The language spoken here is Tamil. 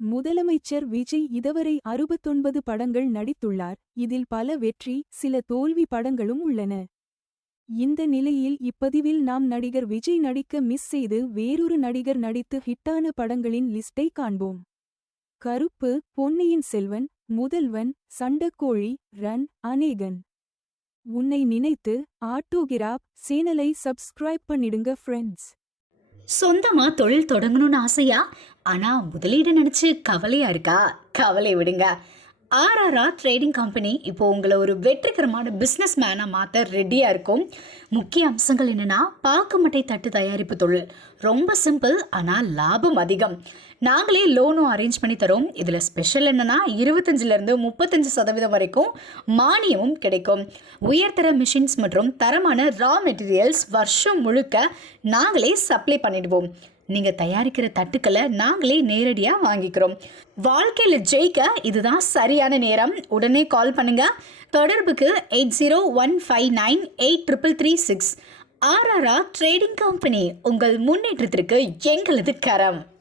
முதலமைச்சர் விஜய் இதுவரை 69 படங்கள் நடித்துள்ளார். இதில் பல வெற்றி, சில தோல்வி படங்களும் உள்ளன. இந்த நிலையில் இப்பதிவில் நாம் நடிகர் விஜய் நடிக்க மிஸ் செய்து வேறொரு நடிகர் நடித்து ஹிட்டான படங்களின் லிஸ்டை காண்போம். கருப்பு, பொன்னியின் செல்வன், முதல்வன், சண்டக்கோழி, ரன், அநேகன். உன்னை நினைத்து ஆட்டோகிராப் சேனலை சப்ஸ்கிரைப் பண்ணிடுங்க ஃப்ரெண்ட்ஸ். சொந்தமா தொழில் தொடங்கணும்னு ஆசையா? ஆனா முதலீடு நினைச்சு கவலையா இருக்கா? கவலை விடுங்க. ஆர்ஆர்ஆர் ட்ரேடிங் கம்பெனி இப்போ உங்களை ஒரு வெற்றிகரமான பிஸ்னஸ் மேனாக மாற்ற ரெடியாக இருக்கும். முக்கிய அம்சங்கள் என்னென்னா, பாக்குமட்டை தட்டு தயாரிப்பு தொழில் ரொம்ப சிம்பிள், ஆனால் லாபம் அதிகம். நாங்களே லோனும் அரேஞ்ச் பண்ணி தரோம். இதில் ஸ்பெஷல் என்னென்னா 25% 35% வரைக்கும் மானியமும் கிடைக்கும். உயர்தர மிஷின்ஸ் மற்றும் தரமான ரா மெட்டீரியல்ஸ் வருஷம் முழுக்க நாங்களே சப்ளை பண்ணிடுவோம். நீங்கள் தயாரிக்கிற தட்டுக்களை நாங்களே நேரடியாக வாங்கிக்கிறோம். வாழ்க்கையில் ஜெயிக்க இதுதான் சரியான நேரம். உடனே கால் பண்ணுங்க. தொடர்புக்கு 8015983336. ஆர்ஆர்ஆர் ட்ரேடிங் கம்பெனி, உங்கள் முன்னேற்றத்திற்கு எங்களது கரம்.